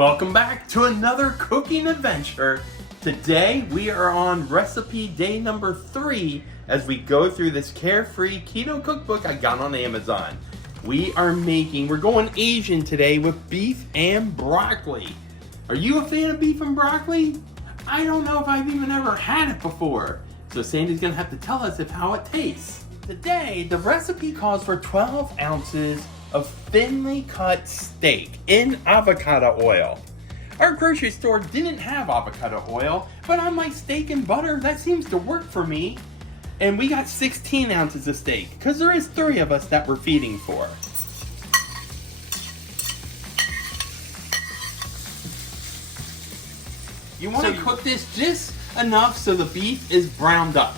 Welcome back to another cooking adventure. Today we are on recipe day number 3 as we go through this carefree keto cookbook I got on Amazon. We're going Asian today with beef and broccoli. Are you a fan of beef and broccoli? I don't know if I've even ever had it before. So Sandy's gonna have to tell us how it tastes. Today, the recipe calls for 12 ounces of thinly cut steak in avocado oil. Our grocery store didn't have avocado oil, but on my steak and butter, that seems to work for me. And we got 16 ounces of steak, because there is 3 of us that we're feeding for. You want to cook this just enough so the beef is browned up.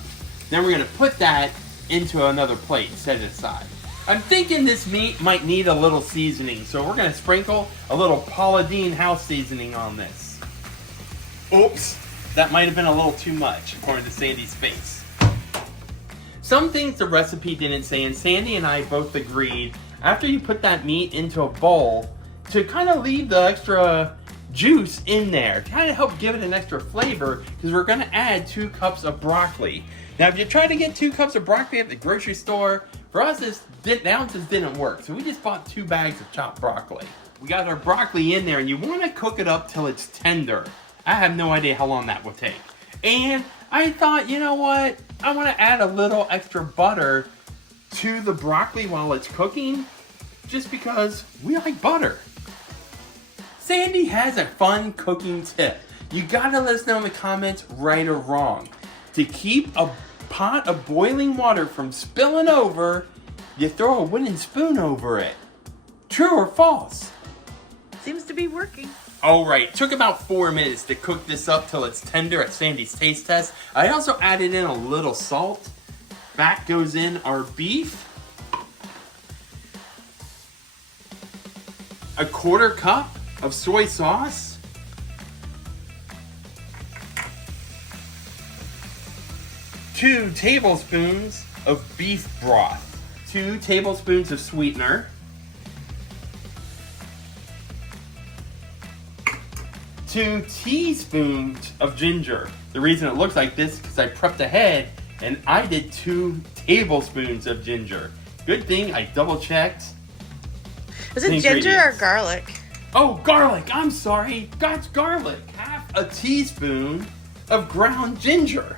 Then we're going to put that into another plate and set it aside. I'm thinking this meat might need a little seasoning, so we're going to sprinkle a little Paula Deen house seasoning on this. Oops, that might have been a little too much, according to Sandy's face. Some things the recipe didn't say, and Sandy and I both agreed, after you put that meat into a bowl, to kind of leave the extra juice in there, to kind of help give it an extra flavor, because we're going to add 2 cups of broccoli. Now, if you try to get 2 cups of broccoli at the grocery store, for us, the ounces didn't work, so we just bought 2 bags of chopped broccoli. We got our broccoli in there, and you want to cook it up till it's tender. I have no idea how long that will take. And I thought, you know what? I want to add a little extra butter to the broccoli while it's cooking, just because we like butter. Sandy has a fun cooking tip. You gotta let us know in the comments, right or wrong. To keep a pot of boiling water from spilling over, you throw a wooden spoon over it. True or false? Seems to be working. Alright, took about 4 minutes to cook this up till it's tender at Sandy's taste test. I also added in a little salt. Back goes in our beef. A 1/4 cup of soy sauce. 2 tablespoons of beef broth. 2 tablespoons of sweetener. 2 teaspoons of ginger. The reason it looks like this is because I prepped ahead and I did 2 tablespoons of ginger. Good thing I double checked. Is it ginger or garlic? Oh, garlic. I'm sorry. That's garlic. 1/2 teaspoon of ground ginger.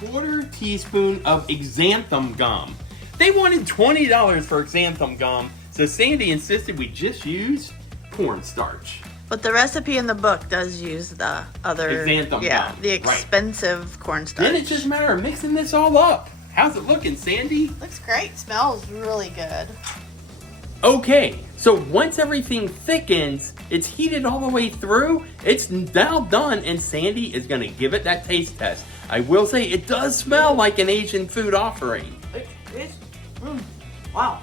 1/4 teaspoon of xanthan gum. They wanted $20 for xanthan gum, so Sandy insisted we just use cornstarch. But the recipe in the book does use the other xanthan gum. the expensive cornstarch. Then it's just a matter of mixing this all up. How's it looking, Sandy? Looks great. Smells really good. Okay, so once everything thickens, it's heated all the way through, it's now done, and Sandy is going to give it that taste test. I will say it does smell like an Asian food offering. Wow.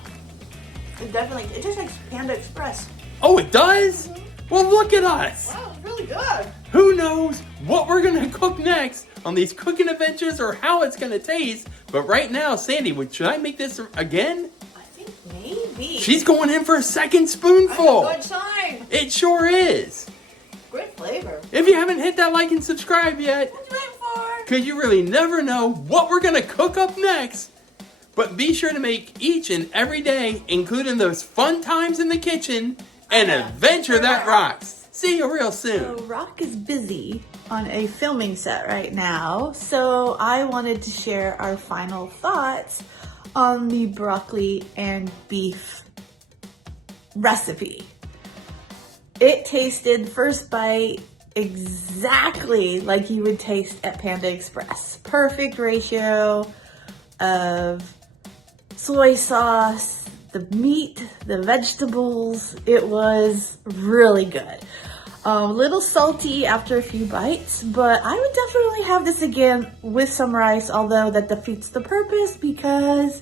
It tastes like Panda Express. Oh, it does? Well, look at us. Wow, it's really good. Who knows what we're going to cook next on these cooking adventures or how it's going to taste. But right now, Sandy, should I make this again? I think maybe. She's going in for a second spoonful. That's a good sign. It sure is. Great flavor. If you haven't hit that like and subscribe yet, What you waiting for? because you really never know what we're going to cook up next. But be sure to make each and every day, including those fun times in the kitchen, an adventure that rocks. See you real soon. So Rock is busy on a filming set right now, so I wanted to share our final thoughts on the broccoli and beef recipe. It tasted first bite exactly like you would taste at Panda Express. Perfect ratio of soy sauce, the meat, the vegetables. It was really good. A little salty after a few bites, but I would definitely have this again with some rice, although that defeats the purpose because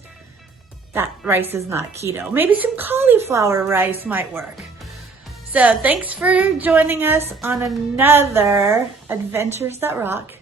that rice is not keto. Maybe some cauliflower rice might work. So thanks for joining us on another Adventures That Rock.